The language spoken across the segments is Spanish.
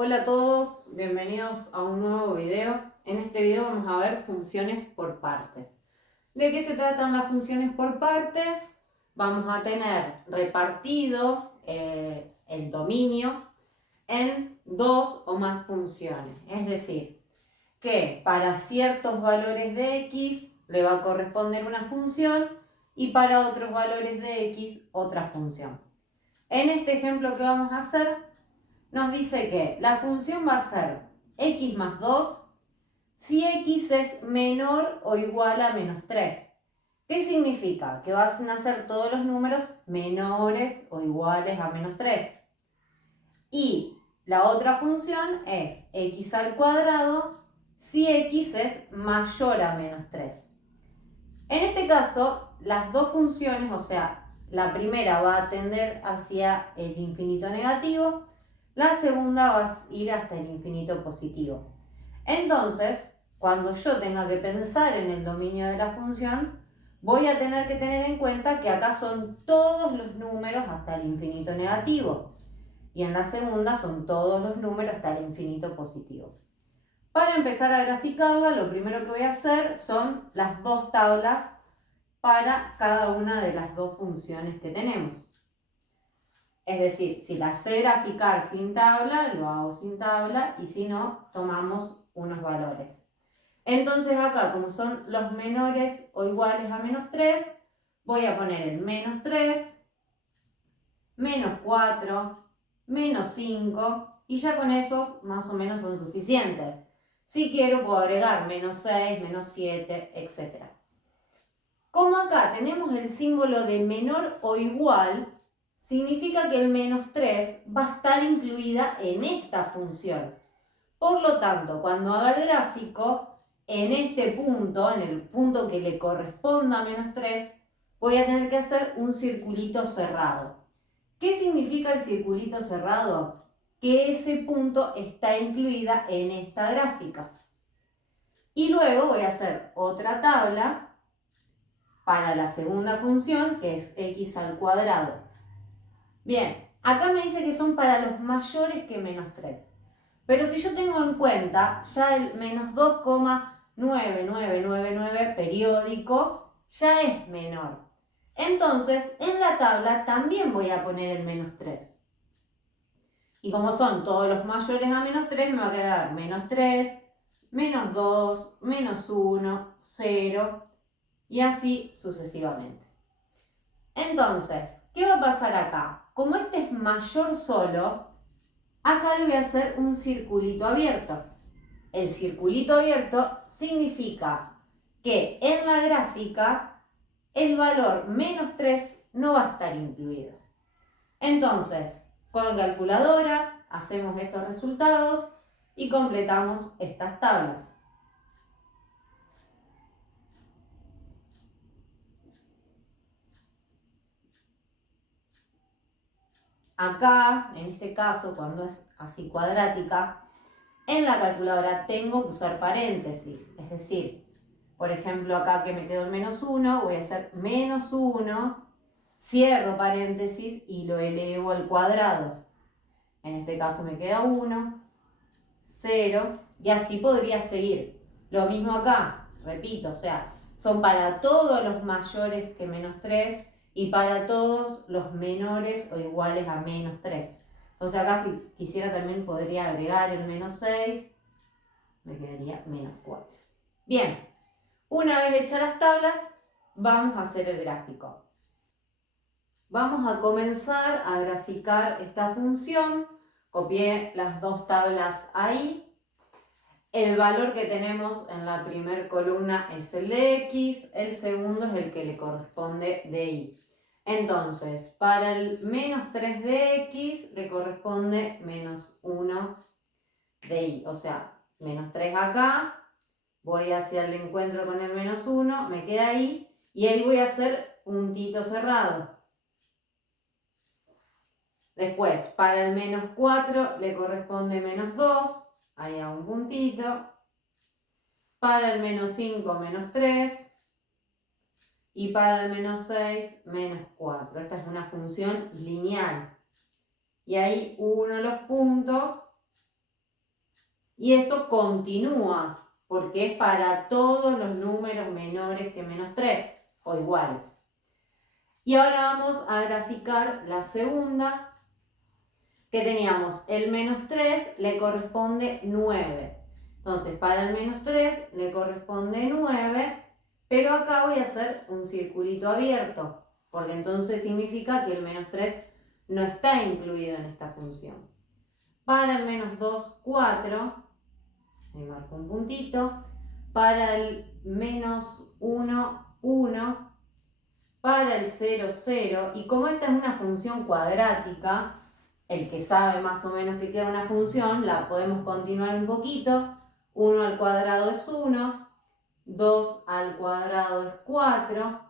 Hola a todos, bienvenidos a un nuevo video. En este video vamos a ver funciones por partes. ¿De qué se tratan las funciones por partes? Vamos a tener repartido el dominio en dos o más funciones. Es decir, que para ciertos valores de x le va a corresponder una función y para otros valores de x otra función. En este ejemplo que vamos a hacer, nos dice que la función va a ser x más 2 si x es menor o igual a menos 3. ¿Qué significa? Que van a ser todos los números menores o iguales a menos 3. Y la otra función es x al cuadrado si x es mayor a menos 3. En este caso, las dos funciones, o sea, la primera va a tender hacia el infinito negativo, la segunda va a ir hasta el infinito positivo. Entonces, cuando yo tenga que pensar en el dominio de la función, voy a tener que tener en cuenta que acá son todos los números hasta el infinito negativo. Y en la segunda son todos los números hasta el infinito positivo. Para empezar a graficarla, lo primero que voy a hacer son las dos tablas para cada una de las dos funciones que tenemos. Es decir, si la sé graficar sin tabla, lo hago sin tabla, y si no, tomamos unos valores. Entonces acá, como son los menores o iguales a menos 3, voy a poner el menos 3, menos 4, menos 5, y ya con esos más o menos son suficientes. Si quiero puedo agregar menos 6, menos 7, etc. Como acá tenemos el símbolo de menor o igual, significa que el menos 3 va a estar incluida en esta función. Por lo tanto, cuando haga el gráfico, en este punto, en el punto que le corresponda a menos 3, voy a tener que hacer un circulito cerrado. ¿Qué significa el circulito cerrado? Que ese punto está incluida en esta gráfica. Y luego voy a hacer otra tabla para la segunda función, que es x al cuadrado. Bien, acá me dice que son para los mayores que menos 3. Pero si yo tengo en cuenta ya el menos 2,9999 periódico, ya es menor. Entonces, en la tabla también voy a poner el menos 3. Y como son todos los mayores a menos 3, me va a quedar menos 3, menos 2, menos 1, 0, y así sucesivamente. Entonces, ¿qué va a pasar acá? Como este es mayor solo, acá le voy a hacer un circulito abierto. El circulito abierto significa que en la gráfica el valor menos 3 no va a estar incluido. Entonces, con calculadora hacemos estos resultados y completamos estas tablas. Acá, en este caso, cuando es así cuadrática, en la calculadora tengo que usar paréntesis. Es decir, por ejemplo, acá que me quedó el menos 1, voy a hacer menos 1, cierro paréntesis y lo elevo al cuadrado. En este caso me queda 1, 0, y así podría seguir. Lo mismo acá, repito, o sea, son para todos los mayores que menos 3 y para todos los menores o iguales a menos 3. Entonces acá si quisiera también podría agregar el menos 6, me quedaría menos 4. Bien, una vez hechas las tablas, vamos a hacer el gráfico. Vamos a comenzar a graficar esta función. Copié las dos tablas ahí. El valor que tenemos en la primera columna es el de x, el segundo es el que le corresponde de y. Entonces, para el menos 3 de x le corresponde menos 1 de y. O sea, menos 3 acá, voy hacia el encuentro con el menos 1, me queda ahí, y ahí voy a hacer puntito cerrado. Después, para el menos 4 le corresponde menos 2, ahí hago un puntito. Para el menos 5, menos 3. Y para el menos 6, menos 4. Esta es una función lineal. Y ahí uno los puntos Y eso continúa, porque es para todos los números menores que menos 3 o iguales. Y ahora vamos a graficar la segunda, que teníamos el menos 3 le corresponde 9. Entonces, para el menos 3 le corresponde 9, pero acá voy a hacer un circulito abierto, porque entonces significa que el menos 3 no está incluido en esta función. Para el menos 2, 4, me marco un puntito. Para el menos 1, 1. Para el 0, 0. Y como esta es una función cuadrática, el que sabe más o menos que queda una función, la podemos continuar un poquito. 1 al cuadrado es 1, 2 al cuadrado es 4,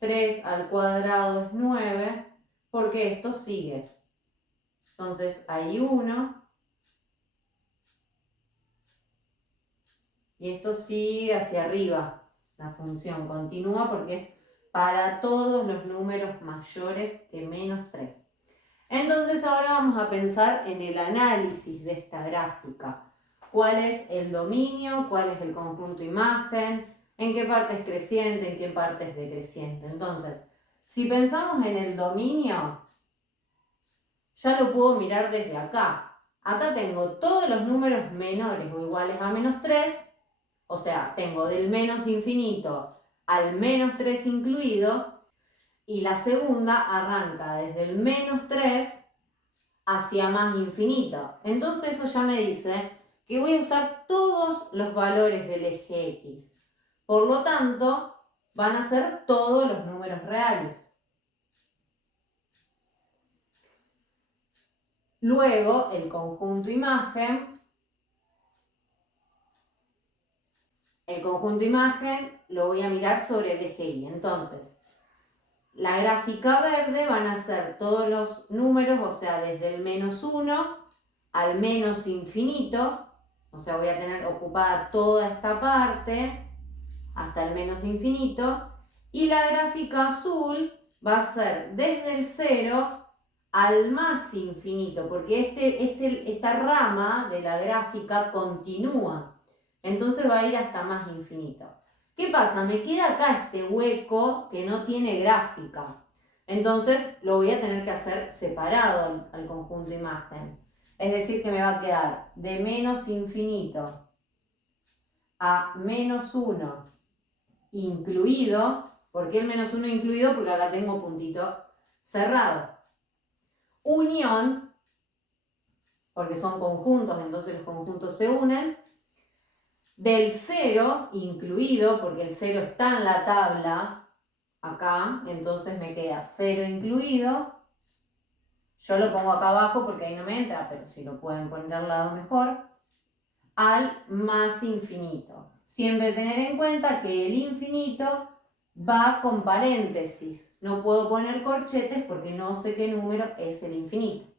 3 al cuadrado es 9, porque esto sigue. Entonces hay 1, y esto sigue hacia arriba. La función continúa porque es para todos los números mayores que menos 3. Entonces ahora vamos a pensar en el análisis de esta gráfica. ¿Cuál es el dominio? ¿Cuál es el conjunto imagen? ¿En qué parte es creciente? ¿En qué parte es decreciente? Entonces, si pensamos en el dominio, ya lo puedo mirar desde acá. Acá tengo todos los números menores o iguales a menos 3. O sea, tengo del menos infinito al menos 3 incluido. Y la segunda arranca desde el menos 3 hacia más infinito. Entonces eso ya me dice que voy a usar todos los valores del eje X. Por lo tanto, van a ser todos los números reales. Luego, el conjunto imagen. El conjunto imagen lo voy a mirar sobre el eje Y. Entonces, la gráfica verde van a ser todos los números, o sea, desde el menos 1 al menos infinito. O sea, voy a tener ocupada toda esta parte hasta el menos infinito. Y la gráfica azul va a ser desde el 0 al más infinito, porque esta rama de la gráfica continúa. Entonces va a ir hasta más infinito. ¿Qué pasa? Me queda acá este hueco que no tiene gráfica. Entonces lo voy a tener que hacer separado al conjunto imagen. Es decir, que me va a quedar de menos infinito a menos 1 incluido. ¿Por qué el menos 1 incluido? Porque acá tengo puntito cerrado. Unión, porque son conjuntos, entonces los conjuntos se unen. Del 0 incluido, porque el 0 está en la tabla acá, entonces me queda 0 incluido. Yo lo pongo acá abajo porque ahí no me entra, pero si lo pueden poner al lado mejor. Al más infinito. Siempre tener en cuenta que el infinito va con paréntesis. No puedo poner corchetes porque no sé qué número es el infinito.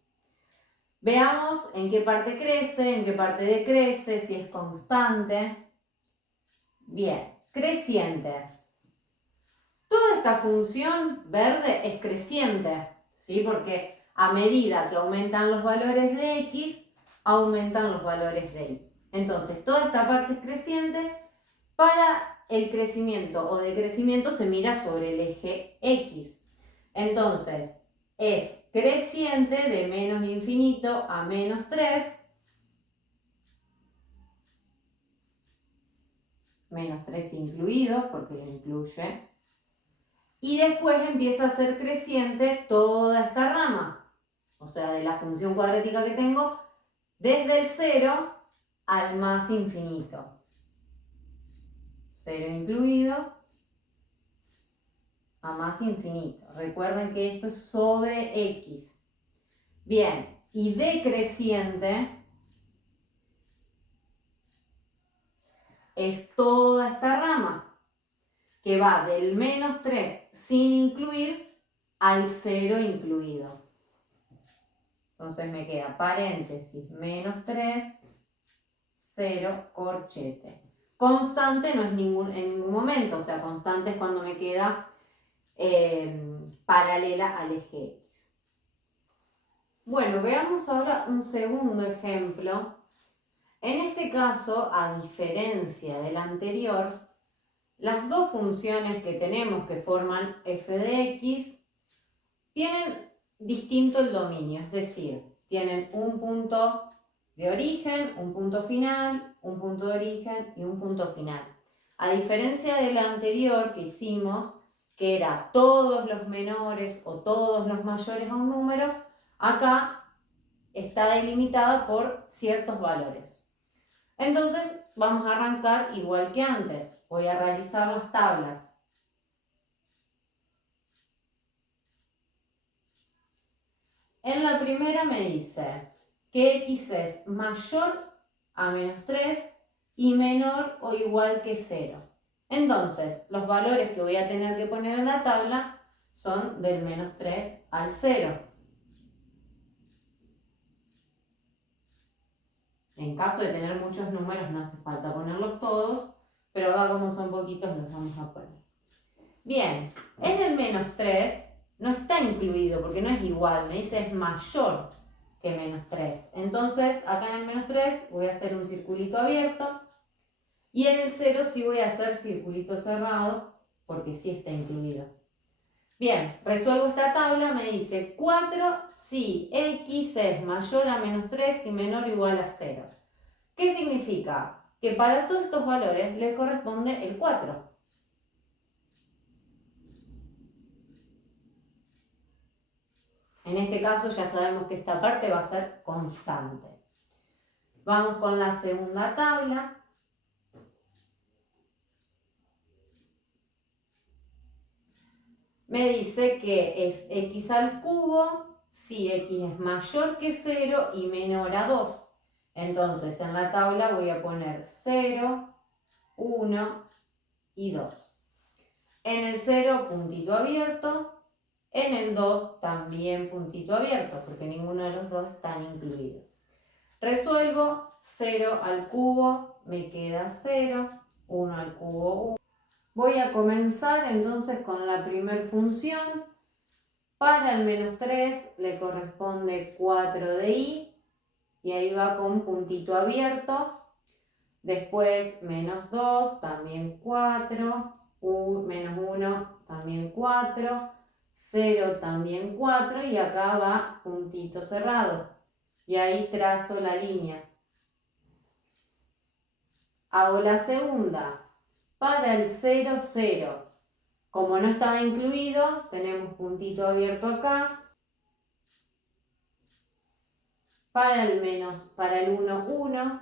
Veamos en qué parte crece, en qué parte decrece, si es constante. Bien, creciente. Toda esta función verde es creciente, ¿sí? Porque a medida que aumentan los valores de X, aumentan los valores de Y. Entonces, toda esta parte es creciente. Para el crecimiento o decrecimiento se mira sobre el eje X. Entonces, es creciente de menos infinito a menos 3. Menos 3 incluido, porque lo incluye. Y después empieza a ser creciente toda esta rama. O sea, de la función cuadrática que tengo, desde el 0 al más infinito. 0 incluido a más infinito. Recuerden que esto es sobre X. Bien, y decreciente es toda esta rama que va del menos 3 sin incluir al 0 incluido. Entonces me queda paréntesis, menos 3, 0, corchete. Constante no es en ningún momento, o sea, constante es cuando me queda paralela al eje X. Bueno, veamos ahora un segundo ejemplo En este caso, a diferencia del anterior, las dos funciones que tenemos que forman f de x tienen distinto el dominio, es decir, tienen un punto de origen, un punto final, un punto de origen y un punto final. A diferencia del anterior que hicimos, que era todos los menores o todos los mayores a un número, acá está delimitada por ciertos valores. Entonces vamos a arrancar igual que antes. Voy a realizar las tablas. En la primera me dice que x es mayor a menos 3 y menor o igual que 0. Entonces, los valores que voy a tener que poner en la tabla son del menos 3 al 0. En caso de tener muchos números no hace falta ponerlos todos, pero acá como son poquitos los vamos a poner. Bien, en el menos 3 no está incluido porque no es igual, me dice es mayor que menos 3. Entonces acá en el menos 3 voy a hacer un circulito abierto y en el 0 sí voy a hacer circulito cerrado porque sí está incluido. Bien, resuelvo esta tabla, me dice 4 si x es mayor a menos 3 y menor o igual a 0. ¿Qué significa? Que para todos estos valores le corresponde el 4. En este caso ya sabemos que esta parte va a ser constante. Vamos con la segunda tabla. Me dice que es x al cubo si x es mayor que 0 y menor a 2. Entonces en la tabla voy a poner 0, 1 y 2. En el 0 puntito abierto, en el 2 también puntito abierto, porque ninguno de los dos están incluidos. Resuelvo 0 al cubo, me queda 0, 1 al cubo 1. Voy a comenzar entonces con la primera función. Para el menos 3 le corresponde 4 de i y ahí va con puntito abierto. Después menos 2, también 4, menos 1, también 4, 0, también 4 y acá va puntito cerrado. Y ahí trazo la línea. Hago la segunda. Para el 0, 0. Como no estaba incluido, tenemos puntito abierto acá. Para el 1, 1.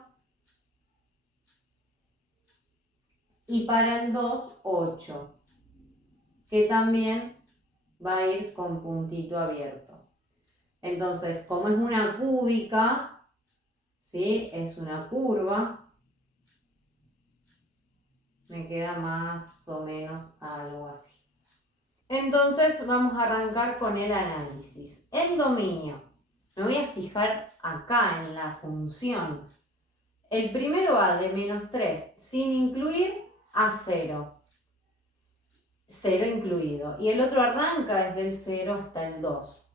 Y para el 2, 8. Que también va a ir con puntito abierto. Entonces, como es una cúbica, ¿sí? Es una curva. Me queda más o menos algo así. Entonces vamos a arrancar con el análisis. El dominio. Me voy a fijar acá en la función. El primero va de menos 3 sin incluir a 0. 0 incluido. Y el otro arranca desde el 0 hasta el 2.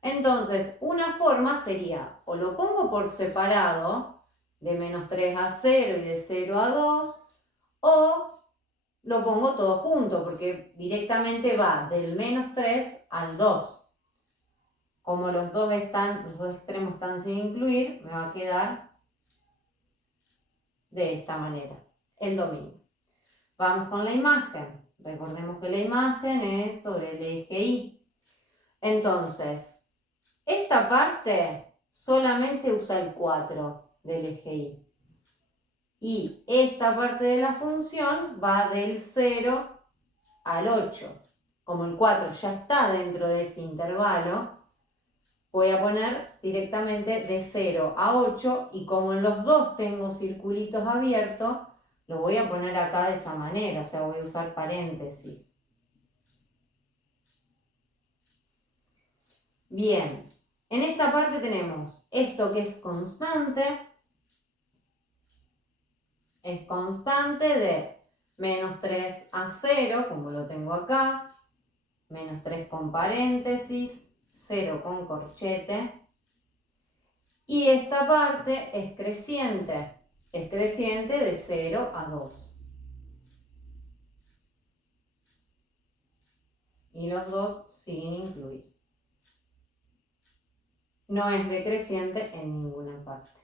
Entonces, una forma sería, o lo pongo por separado, de menos 3 a 0 y de 0 a 2, o lo pongo todo junto, porque directamente va del menos 3 al 2. Como los dos extremos están sin incluir, me va a quedar de esta manera, el dominio. Vamos con la imagen. Recordemos que la imagen es sobre el eje Y. Entonces, esta parte solamente usa el 4 del eje Y. Y esta parte de la función va del 0 al 8. Como el 4 ya está dentro de ese intervalo, voy a poner directamente de 0 a 8 y como en los dos tengo circulitos abiertos, lo voy a poner acá de esa manera, o sea, voy a usar paréntesis. Bien, en esta parte tenemos esto que es constante de menos 3 a 0, como lo tengo acá, menos 3 con paréntesis, 0 con corchete. Y esta parte es creciente. es creciente de 0 a 2. Y los dos sin incluir. No es decreciente en ninguna parte.